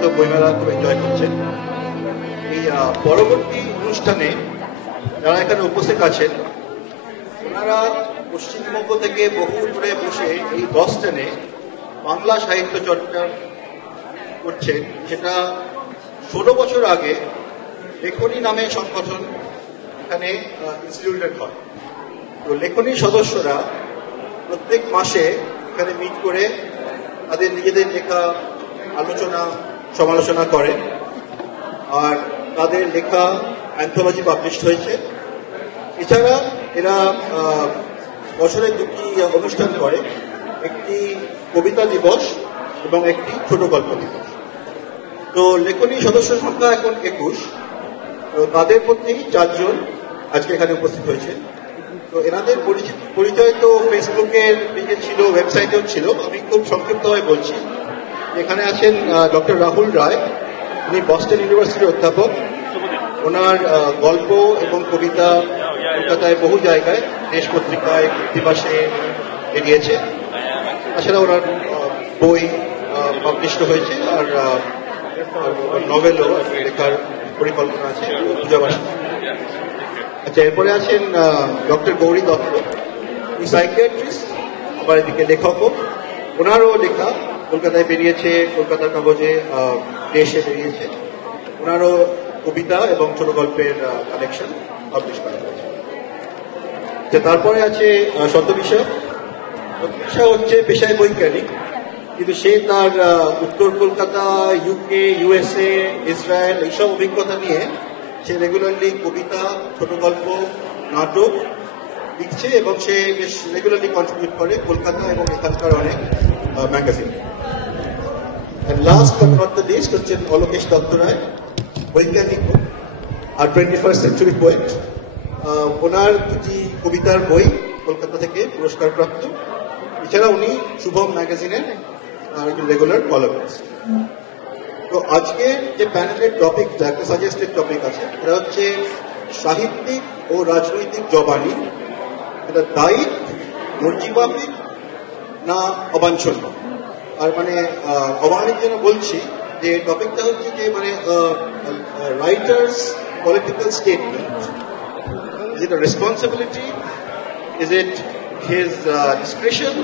আয়োজিত বইমেলা খুব এনজয় করছেন। এই পরবর্তী অনুষ্ঠানে যারা এখানে উপস্থিত আছেন ওনারা পশ্চিমবঙ্গ থেকে বহু দূরে বসে এই বস্টনে বাংলা সাহিত্য চর্চা করছেন, যেটা 16 বছর আগে লেখনী নামে সংগঠন এখানে ইনস্টিটিউটেড হয়। তো লেখনীর সদস্যরা প্রত্যেক মাসে এখানে মিট করে তাদের নিজেদের লেখা আলোচনা সমালোচনা করেন, আর তাদের লেখা অ্যান্থোলজি পাবলিশড হয়েছে। এছাড়া এরা বছরে দুটি অনুষ্ঠান করে, একটি কবিতা দিবস এবং একটি ছোট গল্প দিবস। তো লেখনী সদস্য সংখ্যা এখন 21। তো তাদের মধ্যেই 4 জন আজকে এখানে উপস্থিত হয়েছে। তো এনাদের পরিচয় তো ফেসবুকের পেজে ছিল, ওয়েবসাইটেও ছিল। আমি খুব সংক্ষিপ্তভাবে বলছি। এখানে আছেন ডক্টর রাহুল রায়, উনি বস্টন ইউনিভার্সিটির অধ্যাপক। ওনার গল্প এবং কবিতা কলকাতায় বহু জায়গায় দেশ পত্রিকায় দিবাসে বেরিয়েছে। তাছাড়া ওনার বই পাবলিশড হয়েছে, আর নভেলও লেখার পরিকল্পনা আছে পূজাবাসী। আচ্ছা, এরপরে আছেন ডক্টর গৌরী দত্ত, উনি সাইকিয়াট্রিস্ট, আবার এদিকে লেখকও। ওনারও লেখা কলকাতায় বেরিয়েছে, কলকাতার কাগজে দেশে বেরিয়েছে। ওনারও কবিতা এবং ছোট গল্পের কালেকশন পাবলিশ করা হয়েছে। তারপরে আছে শতবিষা। শতবিষা হচ্ছে পেশায় বৈজ্ঞানিক, কিন্তু সে তার উত্তর কলকাতা, ইউকে, ইউএসএ, ইসরায়েল এইসব অভিজ্ঞতা নিয়ে সে রেগুলারলি কবিতা, ছোট গল্প, নাটক লিখছে এবং সে বেশ রেগুলারলি কন্ট্রিবিউট করে কলকাতা এবং এখানকার অনেক magazine. Last but not the least হচ্ছেন অলোকেশ দত্ত রায়, বৈজ্ঞানিক আর 21st সেঞ্চুরি পোয়েট। ওনার দুটি কবিতার বই কলকাতা থেকে পুরস্কার প্রাপ্ত। এছাড়া উনি শুভম ম্যাগাজিনের রেগুলার কলামিস্ট। তো আজকে যে প্যানেলের টপিকটা, একটা সাজেস্টেড টপিক আছে, এটা হচ্ছে সাহিত্যিক ও রাজনৈতিক জবানি। এটা দায়িত্ব, মর্জিমাফিক না অবাঞ্ছনীয়। আর মানে অবানির জন্য বলছি যে টপিকটা হচ্ছে যে মানে writer's political statement, is it a responsibility, is it his description,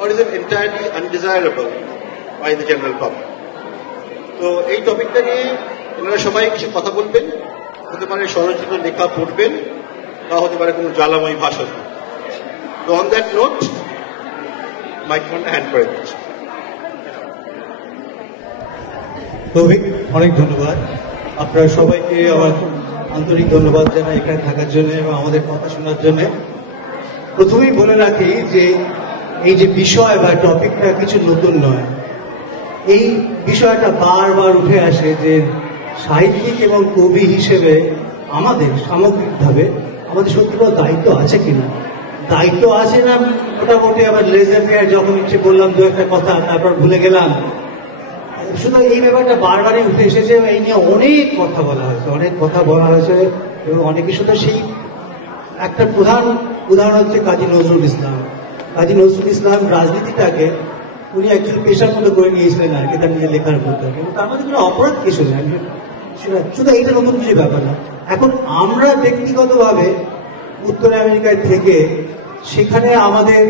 or is it entirely undesirable by the general public? তো এই টপিকটা নিয়ে ওনারা সবাই কিছু কথা বলবেন। হতে পারে স্বরচিত লেখা পড়বেন, বা হতে পারে কোনো জ্বালাময়ী ভাষণ। তো অন দ্যাট নোট মাইক্রোফোনটা হ্যান্ড করে দিচ্ছি। অনেক ধন্যবাদ। আপনারা সবাইকে আমার আন্তরিক ধন্যবাদ জানাই এখানে থাকার জন্য এবং আমাদের কথা শোনার জন্য। প্রথমেই বলে রাখি যে এই যে বিষয় বা টপিকটা কিছু নতুন নয়। এই বিষয়টা বারবার উঠে আসে যে সাহিত্যিক এবং কবি হিসেবে আমাদের সামগ্রিকভাবে আমাদের সত্যি কোনো দায়িত্ব আছে কিনা। দায়িত্ব আছে না মোটামুটি আবার লেজার ফেয়ার যখন ইচ্ছে বললাম দু একটা কথা, তারপর ভুলে গেলাম। শুধু এই ব্যাপারটা বারবারই উঠে এসেছে, এই নিয়ে অনেক কথা বলা হয়েছে এবং অনেকে শুধু সেই একটা প্রধান উদাহরণ হচ্ছে কাজী নজরুল ইসলাম। কাজী নজরুল ইসলাম রাজনীতিটাকে উনি একজন পেশার মতো করে নিয়েছিলেন আর কি, তার নিজের লেখার মধ্যে। কিন্তু তার মধ্যে কোনো অপরাধ কিছু নেই, শুধু এইটা নতুন কিছু ব্যাপার না। এখন আমরা ব্যক্তিগতভাবে উত্তর আমেরিকায় থেকে সেখানে আমাদের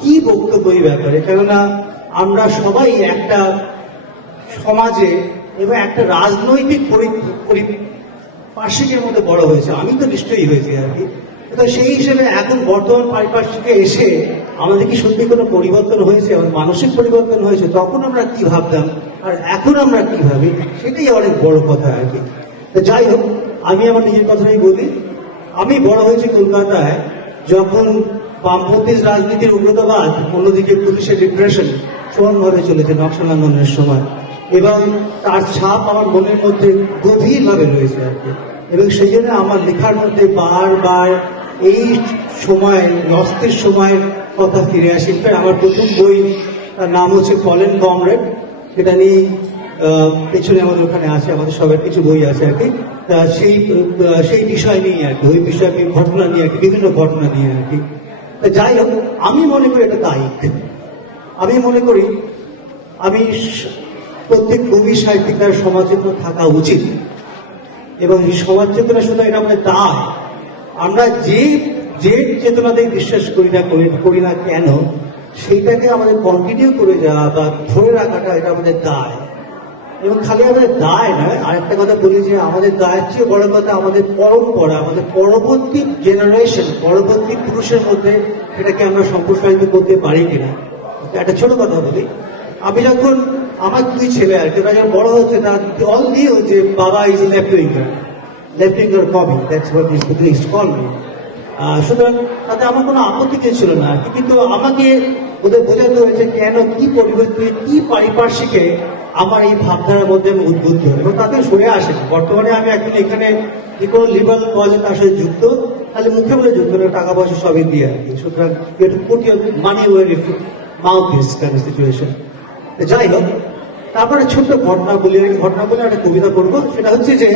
কি বক্তব্য এই ব্যাপারে, কেননা আমরা সবাই একটা সমাজে এবং একটা রাজনৈতিক পার্শ্বিকের মধ্যে বড় হয়েছে। আমি তো নিশ্চয়ই হয়েছি আর কি। তো সেই হিসেবে এখন বর্তমান পারিপার্শ্বিকে এসে আমাদের কি সত্যি কোনো পরিবর্তন হয়েছে, আমাদের মানসিক পরিবর্তন হয়েছে? তখন আমরা কি ভাবতাম আর এখন আমরা কি ভাবি, সেটাই অনেক বড় কথা আর কি। তো যাই হোক, আমি আমার নিজের কথাই বলি। আমি বড় হয়েছি কলকাতায়, যখন বামপন্থী রাজনীতির উগ্রতাবাদ, অন্যদিকে পুলিশের ডিপ্রেশন সমানভাবে চলেছে নকশাল আন্দোলনের সময়, এবং তার ছাপ আমার মনের মধ্যে গভীরভাবে রয়েছে আর কি। এবং সেই জন্য আমার লেখার মধ্যে বারবার এই সময়, অস্থির সময়ের কথা ফিরে আসে। আমার প্রথম বই, তার নাম হচ্ছে ফলেন কমরেড, সেটা নিয়ে পেছনে আমাদের ওখানে আছে, আমাদের সবার কিছু বই আছে আর কি। সেই বিষয় নিয়ে আর কি, ওই বিষয় ঘটনা নিয়ে আর কি, বিভিন্ন ঘটনা নিয়ে আর কি। যাই হোক, আমি মনে করি এটা দায়িত্ব। আমি মনে করি আমি প্রত্যেক কবি সাহিত্যিক তার সমাজ চেতনা থাকা উচিত, এবং এই সমাজ চেতনা শুধু এটা আমাদের দায়। আমরা যে যে চেতনাতে বিশ্বাস করি না কেন, সেইটাকে আমাদের কন্টিনিউ করে যাওয়া বা ধরে রাখাটা এটা আমাদের দায়। এবং খালি আমাদের দায় নয়, আরেকটা কথা বলি যে আমাদের দায়ের চেয়ে বড় কথা আমাদের পরম্পরা, আমাদের পরবর্তী জেনারেশন, পরবর্তী পুরুষের মধ্যে সেটাকে আমরা সম্প্রসারিত করতে পারি কিনা। একটা ছোট কথা বলি, আমি যখন আমার দুই ছেলে আর কি, ওরা যখন বড় হচ্ছে তারা অল নিয়েও যে বাবা ইজ লেফট উইঙ্গার কবি, that's what is call me. সুতরাং তাতে আমার কোনো আপত্তি ছিল না আর কি, কিন্তু আমাকে ওদের বোঝাতে হয়েছে কেন, কি পরিবর্তনে, কি পারিপার্শ্বিকে আমার এই ভাবধারার মধ্যে আমি উদ্বুদ্ধ, এবং তাতে সরে আসে। বর্তমানে আমি এখন এখানে যে কোনো লিবারাল কজে তার সাথে যুক্ত, তাহলে মুখে বলে যুক্ত না, টাকা পয়সা সবই দিয়ে আর কি। সুতরাং put your money where if mouth is kind of situation. যাই হোক, তারপরে ছোট্ট ঘটনা বলে একটা কবিতা করবো। সেটা হচ্ছে যে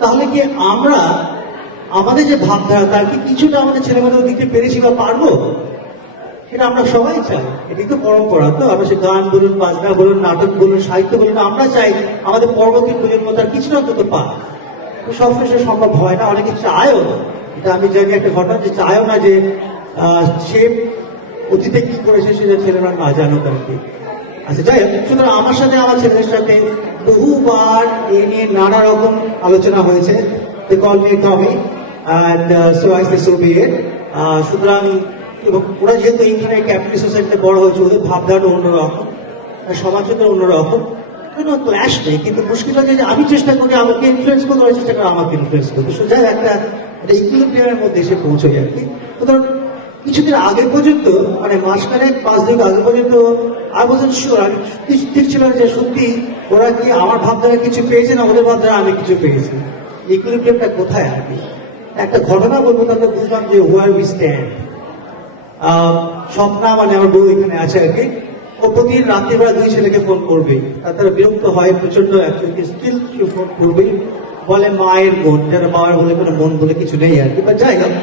তাহলে কি আমরা আমাদের যে ভাবধারা তার কি কিছুটা আমাদের ছেলেমেয়েদের দিতে পেরেছি বা পারবো? এটা আমরা সবাই চাই, এটি তো পরম্পরা। তো আমরা সে গান বলুন, বাজনা বলুন, নাটক বলুন, সাহিত্য বলুন, আমরা চাই আমাদের পরবর্তী প্রজন্ম তার কিছুটা অন্তত পাক। সবসময় সে সম্ভব হয় না, অনেকে চায়ও না। এটা আমি জানি একটা ঘটনা, যে চায়ও না যে সে অতীতে কি করেছে সেটা ছেলেরা না জানুক আর কি। আচ্ছা, যাই হোক, সুতরাং আমার সাথে আমার ছেলেদের সাথে বহুবার এ নিয়ে নানা রকম আলোচনা হয়েছে। They call me Tommy, and so I say so be it. সুতরাং এবং ওরা যেহেতু এইখানে ক্যাপিটালিস্ট সোসাইটিতে বড় হয়েছে, ওদের ভাবধারা অন্যরকম, সমাজটা অন্যরকম, কোনো ক্ল্যাশ নেই। কিন্তু মুশকিল হচ্ছে যে আমি চেষ্টা করি আমাকে ইনফ্লুয়েন্স করতে, ওরা চেষ্টা করে আমাকে ইনফ্লুয়েন্স করতে। সোজা একটা ইকুইলিব্রিয়ামের মধ্যে এসে পৌঁছই আর কি। সুতরাং কিছুদিন আগে পর্যন্ত, মানে মাসখানেক 5 দিন আগে পর্যন্ত আর বলছেন শিওর, আমি ঠিক ছিল যে সত্যি ওরা কি আমার ভাবধারা কিছু পেয়েছে না ওদের ভাবধারা আমি কিছু পেয়েছি, ইকুইলিব্রিয়ামটা কোথায় আর কি। একটা ঘটনা বলবো, তাতে বুঝলাম যে হোয়ার উই স্ট্যান্ড। স্বপ্না, মানে আমার বউ এখানে আছে আর কি, ও প্রতিদিন রাত্রিবেলা 2 ছেলেকে ফোন করবে। তারা বিরক্ত হয় প্রচন্ড, স্টিল ফোন করবে, বলে মায়ের মন, যারা বাবার বলে কোনো মন বলে কিছু নেই আর কি, বা যাই হোক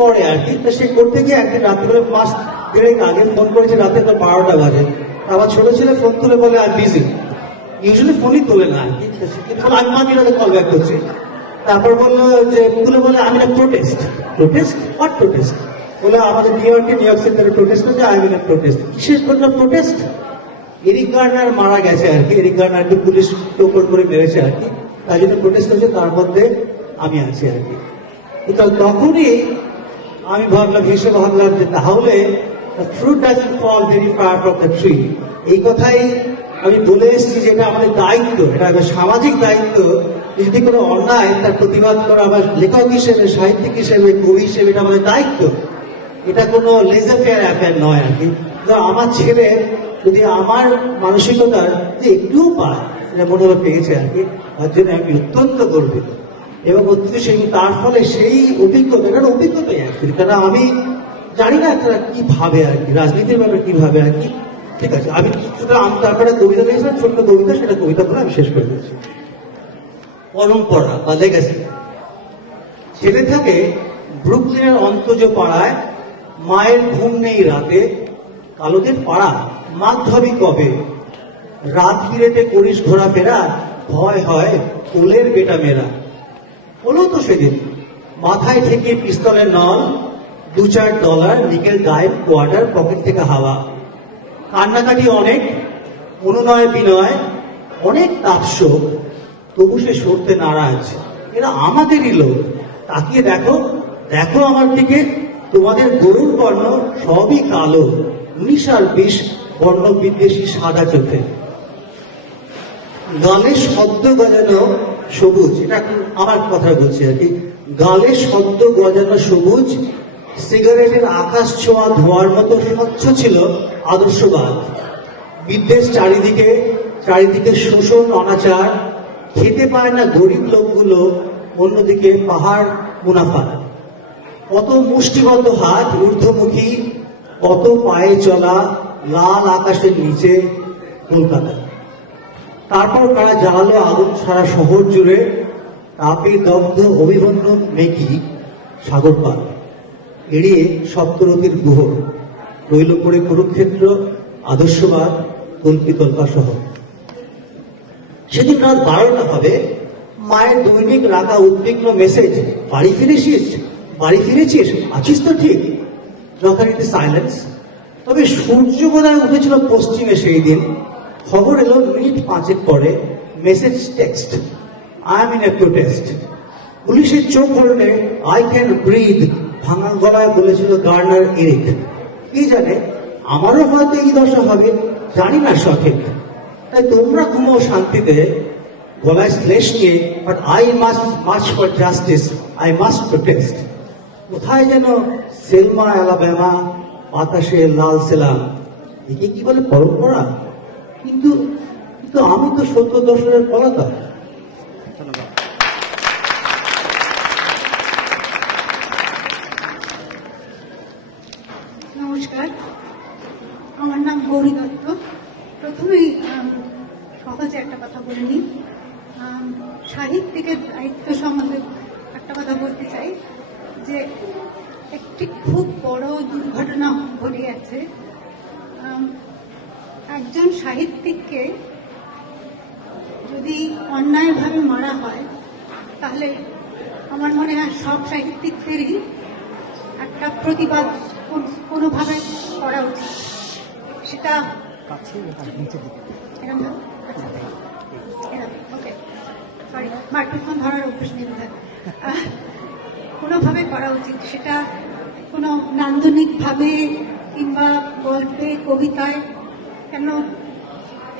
করে আর কি। তো সে করতে গিয়ে একদিন রাত্রিবেলা 5 দেড়েক আগে ফোন করেছে, রাতে তো 12টা বাজে। আবার ছোট ছেলে ফোন তুলে বলে আর বিজি, ইউজুয়ালি ফোনই তোলে না আর কি। আমি মাঝে কল ব্যাক করছি। তারপর বললো যে তুলে বলে আমি না প্রোটেস্ট হোয়াট প্রোটেস্ট, বলে আমাদের নিউ ইয়র্ক সিটিতে প্রোটেস্ট হচ্ছে, আই মিন প্রোটেস্ট। কিসের জন্য প্রোটেস্ট? এরিক গার্নার মারা গেছে আর কি, এরিক গার্নারকে পুলিশ টোকর করে মেরেছে আর কি, তাই জন্য প্রোটেস্ট হচ্ছে, তার মধ্যে আমি আছি আর কি। তখনই আমি ভাবলাম যে তাহলে fruit doesn't fall very far from the tree. এই কথাই আমি বলে এসেছি যে এটা আমাদের দায়িত্ব, এটা একটা সামাজিক দায়িত্ব। যদি কোনো অন্যায় তার প্রতিবাদ করা, বা লেখক হিসেবে, সাহিত্যিক হিসেবে, কবি হিসেবে, এটা আমাদের দায়িত্ব। এটা কোনো লেজার ফেয়ার অ্যাফেয়ার নয় আর কি। আমার ছেলে যদি আমার মানসিকতার যে একটুও পায়, এটা মনে হলো পেয়েছে আর কি, তার জন্য আমি অত্যন্ত গর্বিত। এবং সেই তার ফলে সেই অভিজ্ঞতা, এটার অভিজ্ঞতাই অ্যাকচুয়ালি, কারণ আমি জানি না তারা কি ভাবে আর কি, রাজনীতির ব্যাপারে কি ভাবে আর কি। ঠিক আছে, আমি তারপরে কবিতা দিয়েছিলাম, ছোট্ট কবিতা, সেটা কবিতা বলে আমি শেষ করে দিয়েছি। পরম্পরা বা লেগেসি। ছেলে থাকে ব্রুকলিনের অন্তজ পাড়ায়, মায়ের ঘুম নেই রাতে, কালোদের পাড়া মাধ্যবি কবে, রাত বিরেতে করিস ঘোরাফেরা, ভয় হয় কোলের বেটা মেয়েরা। হলো তো সেদিন, মাথায় ঠেকিয়ে পিস্তলের নল, $2-4 নিকেল ডাইভ কোয়ার্টার, পকেট থেকে হাওয়া। কান্নাকাটি অনেক, অনুনয় বিনয়, অনেক তাপশোক, তবু সে সরতে নারাজ। এরা আমাদেরই লোক, তাকিয়ে দেখো দেখো আমার দিকে, তোমাদের গরুর বর্ণ সবই কালো, 19 আর 20 বর্ণ বিদ্বেষী সাদা চোখে। গালে শব্দ গজানো সবুজ, এটা আমার কথা বলছি আর কি। গালে শব্দ গজানো সবুজ, সিগারেটের আকাশ ছোঁয়া ধোয়ার মতো স্বচ্ছ ছিল আদর্শবাদ। বিদ্বেষ চারিদিকে শোষণ, অনাচার, খেতে পায় না গরিব লোকগুলো, অন্যদিকে পাহাড় মুনাফা। কত মুষ্টিবদ্ধ হাত ঊর্ধ্বমুখী, কত পায়ে চলা, লাল আকাশের নিচে কলকাতা। তারপর কারা জ্বালালো আগুন সারা শহর জুড়ে, তাপে দগ্ধ অভিমন্যু মেকি সাগর পার। এড়িয়ে সপ্তরতির গুহ, রইল পড়ে কুরুক্ষেত্র, আদর্শবাদ, কল্পিতল্পা শহর। সেদিন রাত 12টা হবে, মায়ের দৈনিক রাখা উদ্বিগ্ন মেসেজ, বাড়ি ফিরেছিস, বাড়ি ফিরেছিস, আছিস তো ঠিক? যথারীতি সাইলেন্স। তবে সূর্য বোধহয় উঠেছিল পশ্চিমে সেই দিন। খবর এলো মিনিট 5 পরে, message text, I am in a protest. পুলিশের চোখ হলনে আই ক্যান ব্রিথ ভাঙা গলায় বলেছিল গার্নার এরিক। কি জানে, আমারও হয়তো এই দশা হবে, জানি না সঠিক। তাই তোমরা ঘুমো শান্তিতে, গলায় শ্লেষ নিয়ে, but I must March for justice, I must protest. কোথায় যেন সেলমা অ্যালাবামা, বাতাসে লাল সেলাম, একে কি বলে পরম্পরা? কিন্তু কিন্তু আমি তো 70 দশকের পলাতক। নমস্কার, আমার নাম গৌরী দত্ত। প্রথমেই সহজে একটা কথা বলে নিই। সাহিত্যিকের দায়িত্ব সম্বন্ধে একটা কথা বলতে চাই যে একটি খুব বড় দুর্ঘটনা ঘটে গেছে। একজন সাহিত্যিককে যদি অন্যায়ভাবে মারা হয়, তাহলে আমার মনে হয় সব সাহিত্যিকদেরই একটা প্রতিবাদ কোনোভাবে করা উচিত। সেটা ওকে, সরি, মাইক্রোফোন ধরার অভ্যাস নেই বোধহয়। কোনোভাবে করা উচিত, সেটা কোনো নান্দনিকভাবে কিংবা গল্পে, কবিতায়। কেন,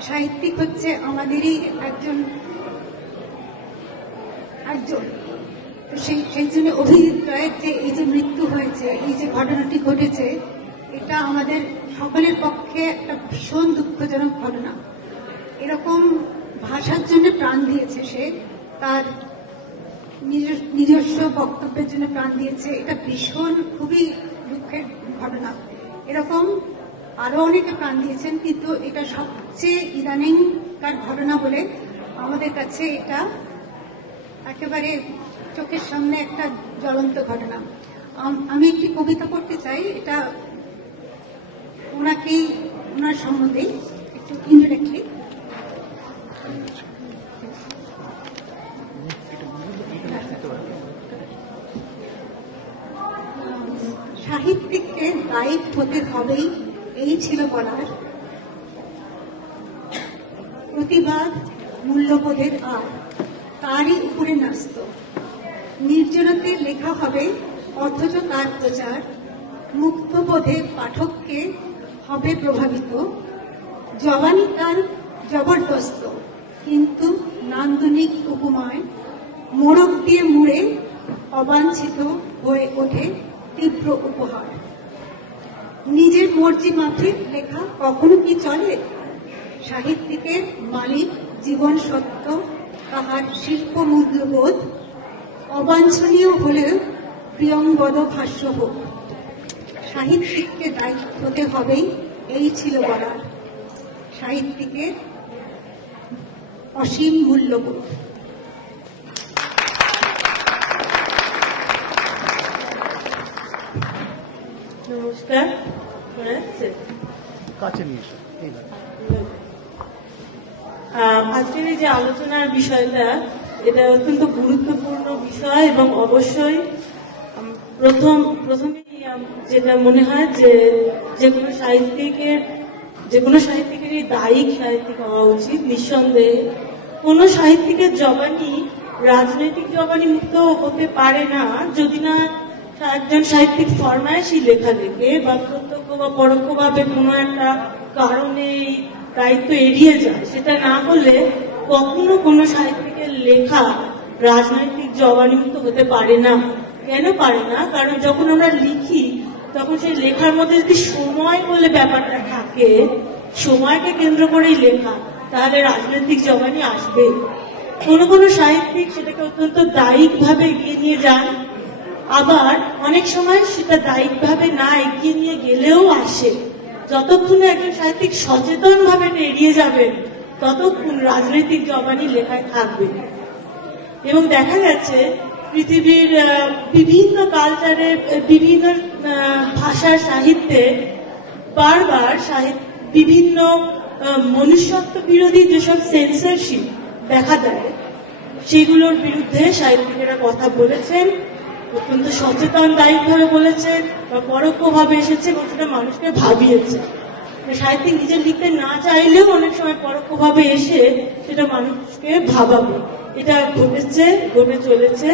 সাহিত্যিক হচ্ছে আমাদেরই একজন তো সেই জন্য অভিজিৎ রায়ের যে এই যে মৃত্যু হয়েছে, এই যে ঘটনাটি ঘটেছে, এটা আমাদের সকলের পক্ষে একটা ভীষণ দুঃখজনক ঘটনা। এরকম ভাষার জন্য প্রাণ দিয়েছে সে, তার নিজস্ব বক্তব্যের জন্য প্রাণ দিয়েছে। এটা ভীষণ খুবই দুঃখের ঘটনা। এরকম আরো অনেকে প্রাণ দিয়েছেন, কিন্তু এটা সবচেয়ে ইদানিংকার ঘটনা বলে আমাদের কাছে এটা একেবারে চোখের সামনে একটা জ্বলন্ত ঘটনা। আমি একটি কবিতা পড়তে চাই, এটা ওনার সম্বন্ধে একটু ইনডিরেক্টলি। সাহিত্যিককে গাইড হতে হবেই, এই ছিল বলার। প্রতিবাদ মূল্যবোধের আর তারই উপরে ন্যস্ত। নির্জনতে লেখা হবে অথচ তার প্রচার, মুক্তবোধে পাঠককে হবে প্রভাবিত। জবানি তার জবরদস্ত, কিন্তু নান্দনিক উপমায় মোড়ক দিয়ে মুড়ে অবাঞ্ছিত হয়ে ওঠে তীব্র উপহার। নিজের মর্জি মাফিক লেখা কখনো কি চলে? সাহিত্যিকের মালিক জীবন সত্য, তাহার শিল্প মূল্যবোধ অবাঞ্ছনীয় হলেও প্রিয়ংবদ ভাষ্য হোক। সাহিত্যিককে দায়িত্ব হতে হবেই, এই ছিল বলার। সাহিত্যিকের অসীম মূল্যবোধ। নমস্কার। আজকের এই যে আলোচনার বিষয়টা, এটা অত্যন্ত গুরুত্বপূর্ণ বিষয় এবং অবশ্যই প্রথমেই যেটা মনে হয় যে কোনো সাহিত্যিকেরই দায়িক সাহিত্যিক হওয়া উচিত। নিঃসন্দেহে কোনো সাহিত্যিকের জবানি রাজনৈতিক জবানি মুক্ত হতে পারে না যদি না একজন সাহিত্যিক ফরমায়েশি লেখা লেখে বা প্রত্যক্ষ বা পরোক্ষভাবে কোনো একটা কারণে দায়িত্ব এড়িয়ে যায়। সেটা না হলে কখনো কোনো সাহিত্যিকের লেখা রাজনৈতিক জবানিমুক্ত হতে পারে না। কেন পারে না? কারণ যখন আমরা লিখি তখন সেই লেখার মধ্যে যদি সময় বলে ব্যাপারটা থাকে, সময়কে কেন্দ্র করেই লেখা, তাহলে রাজনৈতিক জবানি আসবে। কোনো সাহিত্যিক সেটাকে অত্যন্ত দায়িকভাবে এগিয়ে নিয়ে যান, আবার অনেক সময় সেটা দায়িকভাবে না এগিয়ে নিয়ে গেলেও আসে। যতক্ষণে একজন সাহিত্যিক সচেতন ভাবে এড়িয়ে যাবেন, ততক্ষণ রাজনৈতিক জবানি লেখায় থাকবে। এবং দেখা গেছে পৃথিবীর বিভিন্ন কালচারে, বিভিন্ন ভাষার সাহিত্যে বারবার বিভিন্ন মনুষ্যত্ব বিরোধী যেসব সেন্সরশিপ দেখা দেয় সেগুলোর বিরুদ্ধে সাহিত্যিকেরা কথা বলেছেন, অত্যন্ত সচেতন দায়িত্বভাবে বলেছেন বা পরোক্ষভাবে এসেছে এবং সেটা মানুষকে ভাবিয়েছে। সাহিত্যিক নিজে লিখতে না চাইলেও অনেক সময় পরোক্ষভাবে এসে সেটা মানুষকে ভাবাবে। এটা ঘটেছে, ঘটে চলেছে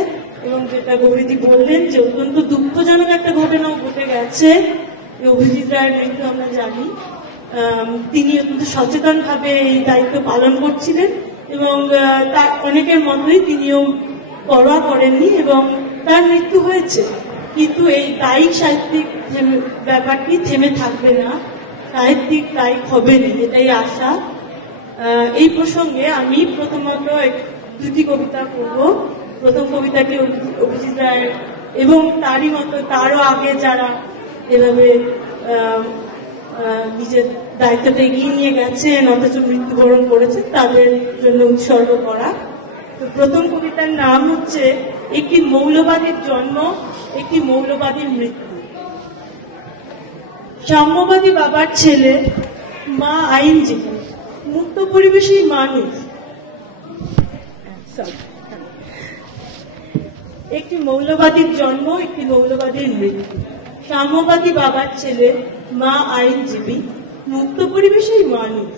এবং যেটা গৌরীদি বললেন যে অত্যন্ত দুঃখজনক একটা ঘটনাও ঘটে গেছে। অভিজিৎ রায়ের মৃত্যু আমরা জানি, তিনি অত্যন্ত সচেতন ভাবে এই দায়িত্ব পালন করছিলেন এবং তার অনেকের মতোই তিনিও পরোয়া করেননি এবং তার মৃত্যু হয়েছে। কিন্তু এই দায়িক সাহিত্যিক ব্যাপারটি থেমে থাকবে না, সাহিত্যিক দায়িক হবেনি, এটাই আশা। এই প্রসঙ্গে আমি প্রথমত দুটি কবিতা পড়ব। প্রথম কবিতাটি অভিজিৎ রায়ের এবং তারই মতো তারও আগে যারা এভাবে নিজের দায়িত্বটা এগিয়ে নিয়ে গেছেন অথচ মৃত্যুবরণ করেছেন তাদের জন্য উৎসর্গ করা। তো প্রথম কবিতার নাম হচ্ছে একটি মৌলবাদীর জন্ম, একটি মৌলবাদীর মৃত্যু। সাম্যবাদী বাবার ছেলে, মা আইনজীবী, মুক্ত পরিবেশেই মানুষ। একটি মৌলবাদীর জন্ম, একটি মৌলবাদীর মৃত্যু। সাম্যবাদী বাবার ছেলে, মা আইনজীবী, মুক্ত পরিবেশেই মানুষ।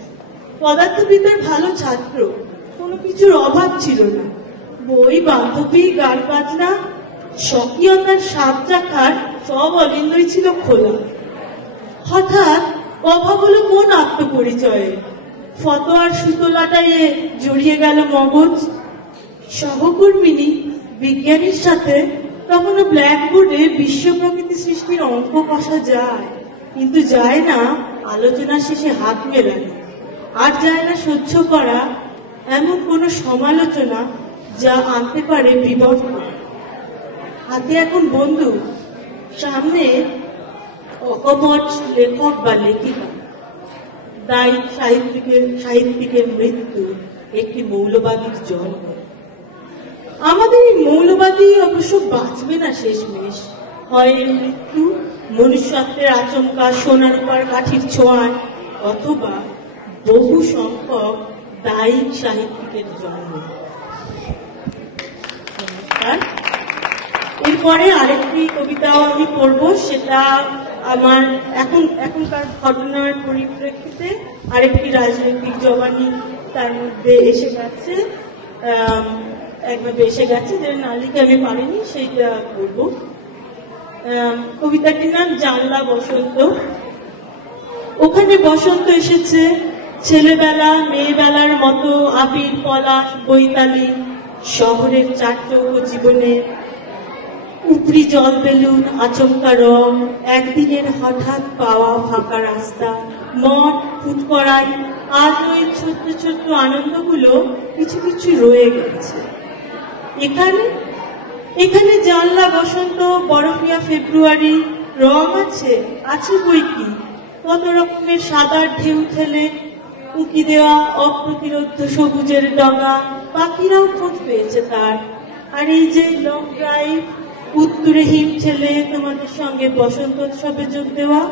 পদার্থবিদ্যার ভালো ছাত্র, কোনো কিছুর অভাব ছিল না। বই, বান্ধবী, গান বাজনা, স্বকীয়তার স্বাদ চাখার সব অলিন্দই ছিল খোলা। হঠাৎ অভাব হলো কোন আত্মপরিচয়ে, ফতোয়ার সুতোলাটায় জড়িয়ে গেল মগজ। সহকর্মিনী বিজ্ঞানীর সাথে কখনো ব্ল্যাকবোর্ডে বিশ্ব প্রকৃতি সৃষ্টির অঙ্ক কষা যায়, কিন্তু যায় না আলোচনা শেষে হাত মেলানো, আর যায় না সহ্য করা এমন কোন সমালোচনা যা আনতে পারে বিবর্তন। হাতে এখন বন্ধু, সামনে অকপট লেখক বা লেখিকা। দায়িক সাহিত্যিকের মৃত্যু, একটি মৌলবাদীর জন্ম। আমাদের এই মৌলবাদী অবশ্য বাঁচবে না শেষমেশ। হয় এর মৃত্যু মনুষ্যত্বের আচমকা সোনার উপর কাঠির ছোঁয়ায়, অথবা বহু সংখ্যক দায়িক সাহিত্যিকের জন্ম। এরপরে আরেকটি কবিতাও আমি পড়বো, সেটা আমার এখনকার ঘটনার পরিপ্রেক্ষিতে আরেকটি রাজনৈতিক জবানি তার মধ্যে এসে গেছে, একভাবে এসে গেছে, যে নালিকে আমি পারিনি, সেইটা পড়বো। কবিতাটির নাম জানলা বসন্ত। ওখানে বসন্ত এসেছে, ছেলেবেলা মেয়েবেলার মতো আবির পলাশ বৈতালি, শহরের চারচৌকো জীবনে উপরি জল বেলুন, আচমকা রং, একদিনের হঠাৎ পাওয়া ফাঁকা রাস্তা, মঠ, ফুটকড়াই, আজ ওই ছোট্ট ছোট্ট আনন্দগুলো কিছু কিছু রয়ে গেছে। এখানে জানলা বসন্ত, বরফিয়া ফেব্রুয়ারি, রং আছে বই কি, কত রকমের সাদার ঢেউ ঠেলে উঁকি দেওয়া অপ্রতিরোধ সবুজের ডগা, পাখিরাও খোঁজ পেয়েছে তার। আর এই যে লং ড্রাইভ, উত্তরে হিম ছেলে, তোমাদের সঙ্গে বসন্ত উৎসবে যোগ দেওয়া।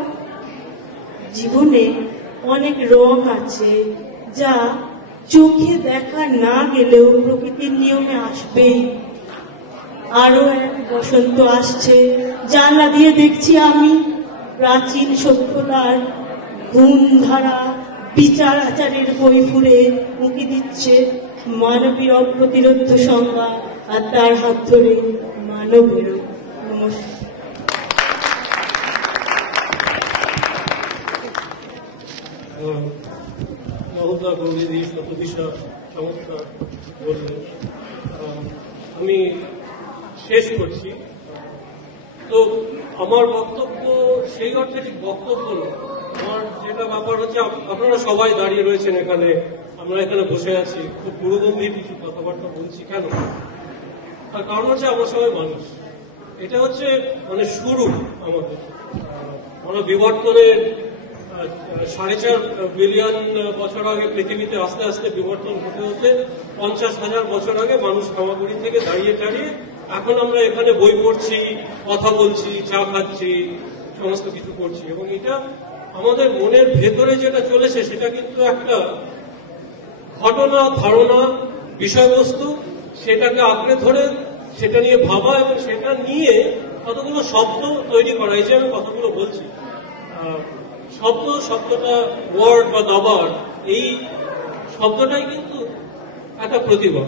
জীবনে অনেক রং আছে যা চোখে দেখা না গেলেও প্রকৃতির নিয়মে আসবেই। আরো এক বসন্ত আসছে, জানলা দিয়ে দেখছি আমি প্রাচীন সভ্যতার গুণ ধারা, বিচার আচারের বই ফুরে উঁকি দিচ্ছে মানবীয় অপ্রতিরোধ সংজ্ঞা, আর তার হাত ধরে মানবেরও। নমস্কার। মহোদয় গৌরীদি শতদিশা চমৎকার বললেন। আমি শেষ করছি। তো আমার বক্তব্য সেই অর্থে ঠিক বক্তব্য নয়, আমার যেটা ব্যাপার হচ্ছে, আপনারা সবাই দাঁড়িয়ে রয়েছেন এখানে, আমরা এখানে বসে আছি, খুব পুরোগম্ভীর কিছু কথাবার্তা বলছি। কেন? তার কারণ হচ্ছে আমরা সবাই মানুষ। এটা হচ্ছে মানে শুরু আমাদের। আমরা বিবর্তনের 4.5 বিলিয়ন বছর আগে পৃথিবীতে আস্তে আস্তে বিবর্তন হতে হতে 50,000 বছর আগে মানুষ হামাগুড়ি থেকে দাঁড়িয়ে এখন আমরা এখানে বই পড়ছি, কথা বলছি, চা খাচ্ছি, সমস্ত কিছু করছি। এবং এটা আমাদের মনের ভেতরে যেটা চলেছে সেটা কিন্তু একটা ঘটনা, ধারণা, বিষয়বস্তু, সেটাকে আঁকড়ে ধরে সেটা নিয়ে ভাবা এবং সেটা নিয়ে কতগুলো শব্দ তৈরি করা। এই যে আমি কথাগুলো বলছি, শব্দটা ওয়ার্ড বা দাবার, এই শব্দটাই কিন্তু একটা প্রতিভা।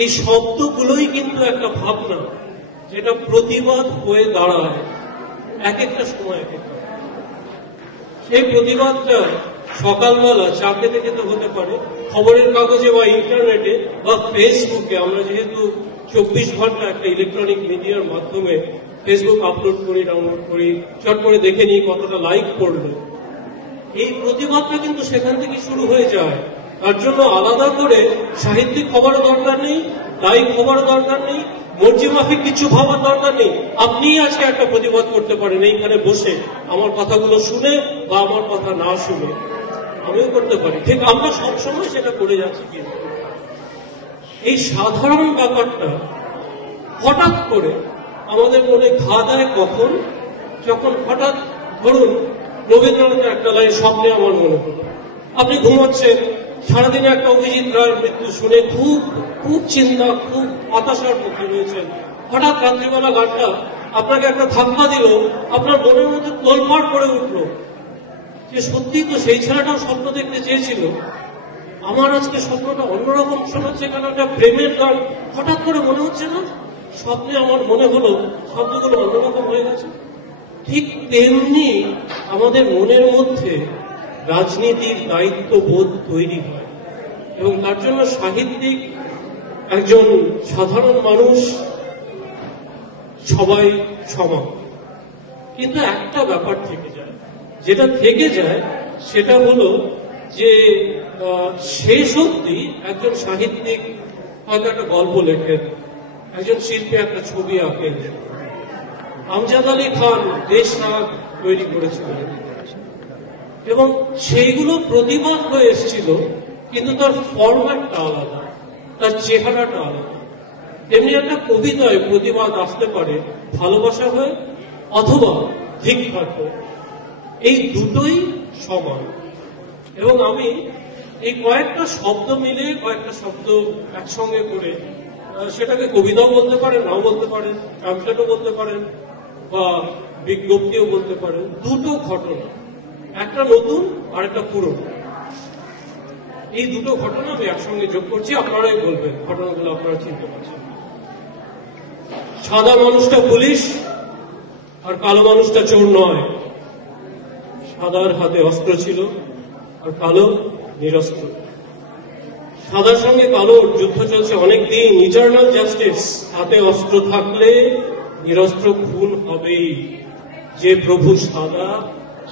এই শব্দগুলোই কিন্তু একটা ভাবনা, যেটা প্রতিবাদ হয়ে দাঁড়ায় এক একটা সময় এক একটা। সেই প্রতিবাদটা সকালবেলা চা খেতে খেতে হতে পারে, খবরের কাগজে বা ইন্টারনেটে বা ফেসবুকে। আমরা যেহেতু 24 ঘন্টা একটা ইলেকট্রনিক মিডিয়ার মাধ্যমে ফেসবুক আপলোড করি, ডাউনলোড করি, চট করে দেখে নিই কতটা লাইক পড়লো। এই প্রতিবাদটা কিন্তু সেখান থেকে শুরু হয়ে যায়। তার জন্য আলাদা করে সাহিত্যিক হবারও দরকার নেই, লাইক হবারও দরকার নেই, মর্জি মাফিক কিছু ভাবার দরকার নেই। আপনিই আজকে একটা প্রতিবাদ করতে পারেন এইখানে বসে, আমার কথাগুলো শুনে বা আমার কথা না শুনে। আমিও করতে পারি, ঠিক আমরা সবসময় সেটা করে যাচ্ছি। কিন্তু এই সাধারণ ব্যাপারটা হঠাৎ করে আমাদের মনে ঘা দেয় কখন? যখন হঠাৎ ধরুন রবীন্দ্রনাথের একটা লাইন স্বপ্নে আমার মনে হলো। আপনি ঘুমাচ্ছেন, সারাদিনে একটা অভিজিৎ রায়ের মৃত্যু শুনে খুব খুব চিন্তা, খুব হতাশার মধ্যে রয়েছেন। হঠাৎ রাত্রিবেলা গানটা আপনাকে একটা ধাক্কা দিল, আপনার মনের মধ্যে তোলপাড় করে উঠল যে সত্যি তো সেই ছেলেটাও স্বপ্ন দেখতে চেয়েছিল, আমার আজকে স্বপ্নটা অন্যরকম শোনাচ্ছে কেন? একটা প্রেমের গান হঠাৎ করে মনে হচ্ছে না? স্বপ্নে আমার মনে হলো শব্দগুলো অন্যরকম হয়ে গেছে। ঠিক তেমনি আমাদের মনের মধ্যে রাজনীতির দায়িত্ববোধ তৈরি হয়, এবং তার জন্য সাহিত্যিক, একজন সাধারণ মানুষ, সবাই সমান। কিন্তু একটা ব্যাপার থেকে যায়, যেটা থেকে যায় সেটা হলো যে শেষ অবধি একজন সাহিত্যিক হয়তো একটা গল্প লেখেন, একজন শিল্পী একটা ছবি আঁকেন। আমজাদ আলী খান দেশরাগ তৈরি করেছিলেন এবং সেইগুলো প্রতিবাদ হয়ে এসেছিল, কিন্তু তার ফরম্যাটটা আলাদা, তার চেহারাটা আলাদা। তেমনি একটা কবিতায় প্রতিবাদ আসতে পারে ভালোবাসা হয়ে অথবা ধিক্কার হয়ে, এই দুটোই সমান। এবং আমি এই কয়েকটা শব্দ মিলে, কয়েকটা শব্দ একসঙ্গে করে, সেটাকে কবিতাও বলতে পারেন, নাও বলতে পারেন, ট্রান্সলেটও বলতে পারেন, বা বিজ্ঞপ্তিও বলতে পারেন। দুটো ঘটনা, একটা নতুন আর একটা পুরনো, এই দুটো ঘটনা আমি একসঙ্গে যোগ করছি। আপনারাই বলবেন ঘটনাগুলো আপনারা চিনতে পারছেন। সাদা মানুষটা পুলিশ আর কালো মানুষটা চোর নয়। সাদার হাতে অস্ত্র ছিল আর কালো নিরস্ত্র। সাদার সঙ্গে কালোর যুদ্ধ চলছে অনেকদিন, ইটারনাল জাস্টিস। হাতে অস্ত্র থাকলে নিরস্ত্র খুন হবেই। যে প্রভু সাদা,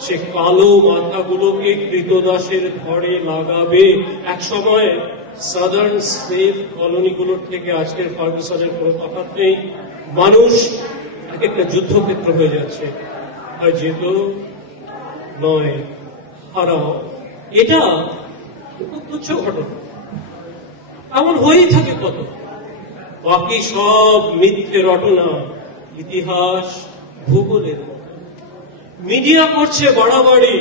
সে কালো মাথাগুলোকে কৃতদাসের ঘরে লাগাবে। এক সময় সাদার্ন স্লেভ কলোনিগুলোর থেকে আজকের ফার্গুসনের কোনো তফাৎ নেই। মানুষ এক একটা যুদ্ধক্ষেত্র হয়ে যাচ্ছে, আর যেত নয় হারাও। এটা খুব তুচ্ছ ঘটনা, এমন হয়েই থাকে কত। বাকি সব মিথ্যে রটনা, ইতিহাস ভূগোলের মতো। মিডিয়া করছে বাড়াবাড়ি,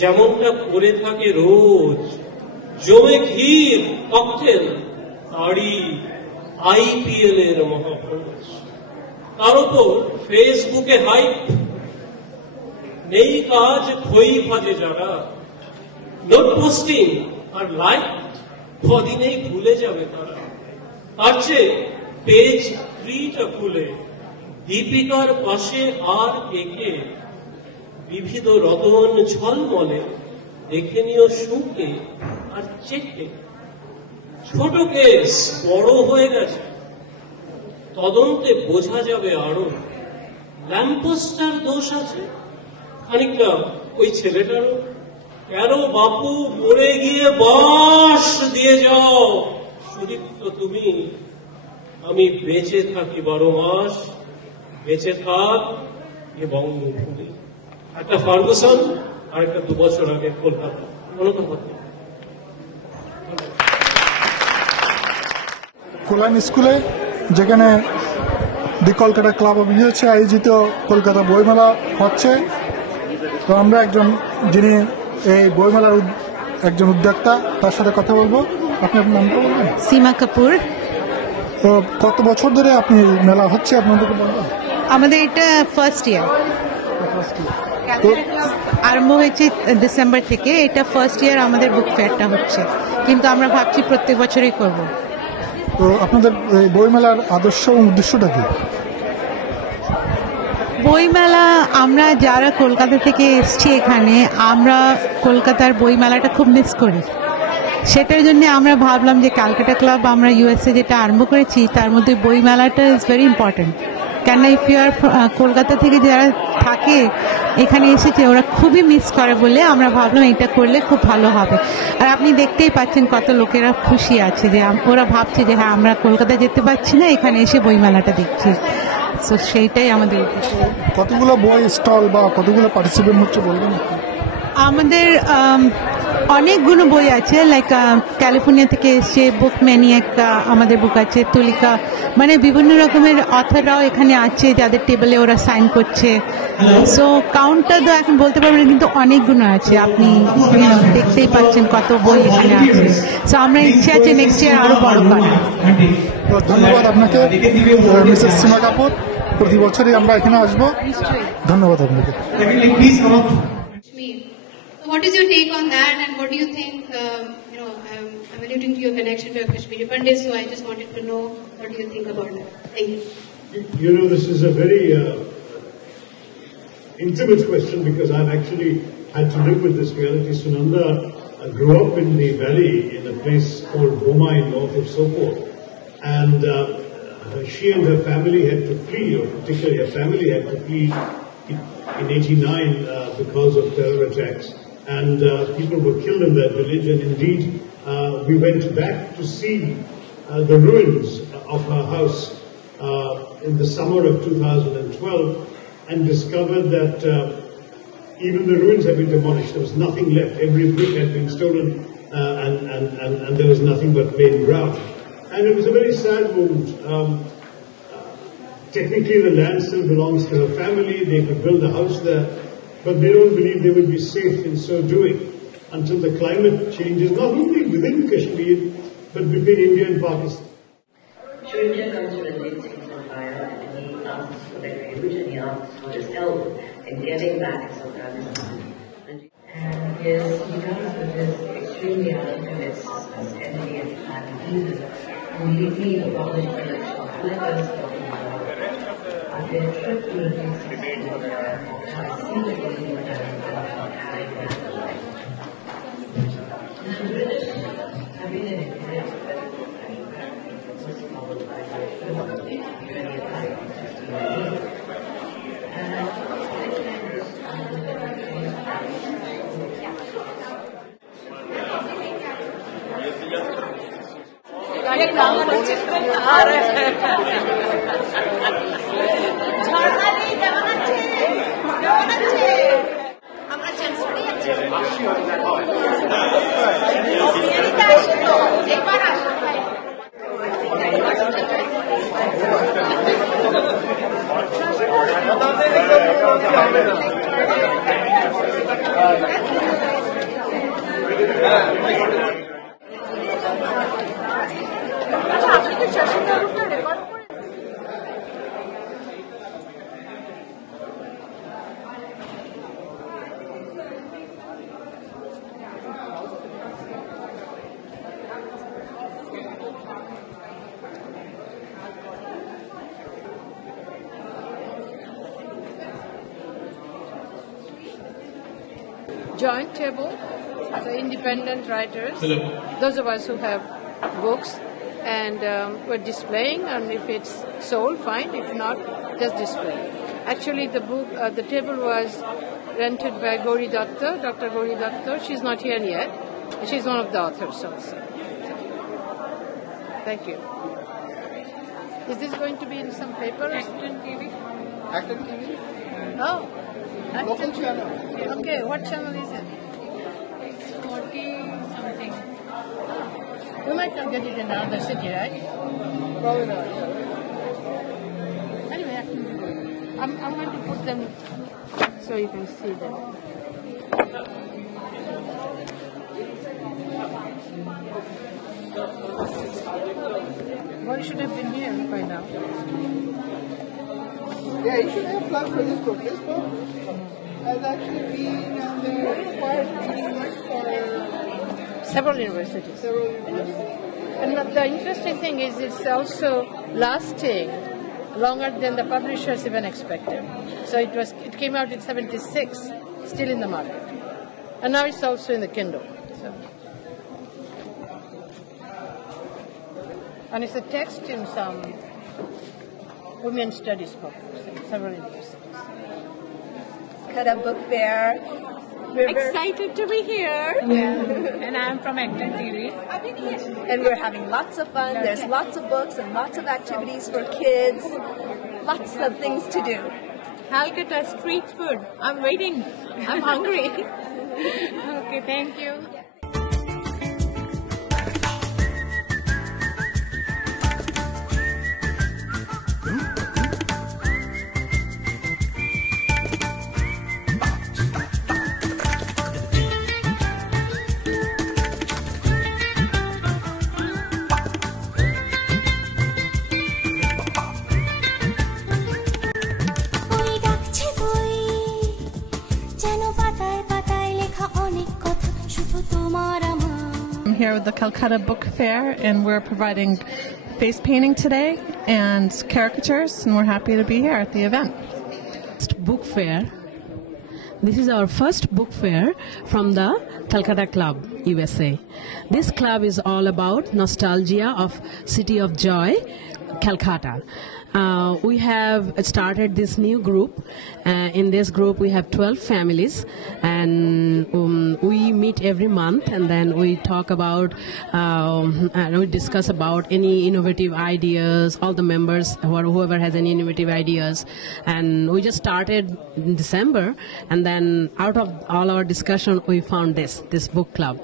যেমনটা করে থাকে রোজ। জমে ক্ষীর, ককটেল, তাড়ি, IPL এর মহাভোজ। তার উপর ফেসবুকে হাইপ, নেই কাজ খই ভাজে যারা। নোট পোস্টিং আর লাইক কদিনেই ভুলে যাবে তারা। তার চেয়ে পেজ 3টা খুলে দীপিকার পাশে আর একে বিবিধ রতন ঝলমলে দেখে নিও সুখে আর চেকে। ছোট কেস বড় হয়ে গেছে, তদন্তে বোঝা যাবে আরো। ল্যাম্পপোস্টার দোষ আছে খানিকটা ওই ছেলেটারও। কেন বাপু মরে গিয়ে বাস দিয়ে যাও, সুদীপ্ত তুমি। আমি বেঁচে থাকি 12 মাস, বেঁচে থাক এ বঙ্গভূমি। একটা ফার্গুসন আর একটা 2 বছর আগে কলকাতা, কোনো তফাৎ নেই। কোলাইন স্কুলে, যেখানে দি কলকাতা ক্লাব অফ ইউএসএ আয়োজিত কলকাতা বইমেলা হচ্ছে। তো আমরা যিনি এই বইমেলার একজন উদ্যোক্তা, তার সাথে কথা বলবো। আপনার নামটা বলবেন? সীমা কাপুর। তো কত বছর ধরে আপনি মেলা হচ্ছে আপনাদেরকে বলবেন? আমাদের এটা ফার্স্ট ইয়ার, আরম্ভ হয়েছে ডিসেম্বর থেকে। এটা ফার্স্ট ইয়ার আমাদের বুক ফেয়ারটা হচ্ছে, কিন্তু আমরা ভাবছি প্রত্যেক বছরই করব। তো আপনাদের বইমেলার আদর্শ এবং উদ্দেশ্যটা কি? বইমেলা, আমরা যারা কলকাতা থেকে এসছি এখানে, আমরা কলকাতার বইমেলাটা খুব মিস করি। সেটার জন্য আমরা ভাবলাম যে ক্যালকাটা ক্লাব আমরা ইউএসএ যেটা আরম্ভ করেছি তার মধ্যে বইমেলাটা ইজ ভেরি ইম্পর্টেন্ট। কেননা ইফ ইউ আর কলকাতা থেকে যারা থাকে এখানে এসেছে ওরা খুবই মিস করে বলে আমরা ভাবলাম এটা করলে খুব ভালো হবে। আর আপনি দেখতেই পাচ্ছেন কত লোকেরা খুশি আছে যে ওরা ভাবছে যে হ্যাঁ আমরা কলকাতা যেতে পারছি না, এখানে এসে বইমেলাটা দেখছি। তো সেইটাই আমাদের উদ্দেশ্য। কতগুলো বই স্টল বা কতগুলো পার্টিসিপেন্ট হচ্ছে বলবেন? আমাদের অনেকগুলো বই আছে, লাইক ক্যালিফোর্নিয়া থেকে এসছে বুক ম্যানিয়াক, আমাদের বুক আছে তুলিকা, মানে বিভিন্ন রকমের অথররাও এখানে আছে যাদের টেবিলে ওরা সাইন করছে। সো কাউন্টটা তো এখন বলতে পারবেন, কিন্তু অনেকগুলো আছে, আপনি দেখতেই পাচ্ছেন কত বই এখানে আছে। সো আমরা ইচ্ছে আছে নেক্সট ইয়ার আরো বড় করা। ধন্যবাদ আপনাকে মিসেস সীমা কাপুর, প্রতি বছরই আমরা এখানে আসবো। ধন্যবাদ আপনাকে। What is your take on that, and what do you think? I'm alluding to your connection to Kashmiri Pandits, so I just wanted to know what do you think about that. Thank you. You know, this is a very intimate question because I've actually had to live with this reality. Sunanda grew up in the valley in a place called Boma in north of Sopore, and she and her family had to flee, or particularly her family had to flee in '89 because of terror attacks. And people were killed in that village, and indeed we went back to see the ruins of her house in the summer of 2012 and discovered that even the ruins had been demolished. There was nothing left. Every brick had been stolen and there was nothing but plain ground. And it was a very sad moment. Technically the land still belongs to her family. They could build a house there, but they don't believe they will be safe in so doing until the climate changes, not only within Kashmir, but between India and Pakistan. Sri India comes from the late Sixth Empire, and he asks for their refuge, and he asks for his help in getting back his Afghanistan. And he comes with this extremely arrogant enemy and completely abolished the election of letters talking about their trip to the joint table, the independent writers, those of us who have books, and we're displaying, and if it's sold, fine. If not, just display. Actually, the table was rented by Gauri Datta, Dr. Gauri Datta. She's not here yet. She's one of the authors also. Thank you. Is this going to be in some paper? Acton TV. Acton TV. Oh. Local channel. Okay, what channel is it? 40 something. We might not get it in another city, right? Probably not. Anyway, I'm going to put them so you can see them. Well, you should have been here by now. Yeah, you should have applied for this book. This book has actually been on the required reading list for Several universities. And the interesting thing is it's also lasting longer than the publishers even expected. So it came out in 76, still in the market. And now it's also in the Kindle. So. And it's a text in some women's studies books in several universities. Calcutta Book Fair. We're excited to be here. Yeah. And I'm from Acton TV. And we're having lots of fun. There's lots of books and lots of activities for kids. Lots of things to do. Calcutta street food. I'm waiting. I'm hungry. Okay, thank you. I'm here with the Calcutta Book Fair, and we're providing face painting today and caricatures, and we're happy to be here at the event. Book fair. This is our first book fair from the Calcutta Club, USA. This club is all about nostalgia of City of Joy, Calcutta. We have started this new group. In this group we have 12 families, and we meet every month, and then we talk about and we discuss about any innovative ideas, all the members, whoever has any innovative ideas. And we just started in December, and then out of all our discussion we found this book club,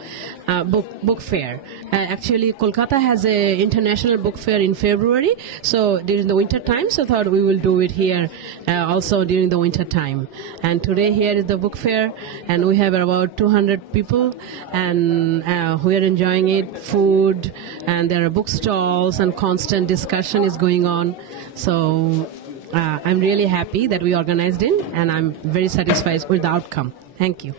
book fair. Actually Kolkata has a international book fair in February, so during the winter time, so I thought we will do it here also during the winter time. And today here is the book fair, and we have about 200 people, and we are enjoying it, food, and there are book stalls, and constant discussion is going on. So I'm really happy that we organized it, and I'm very satisfied with the outcome. Thank you.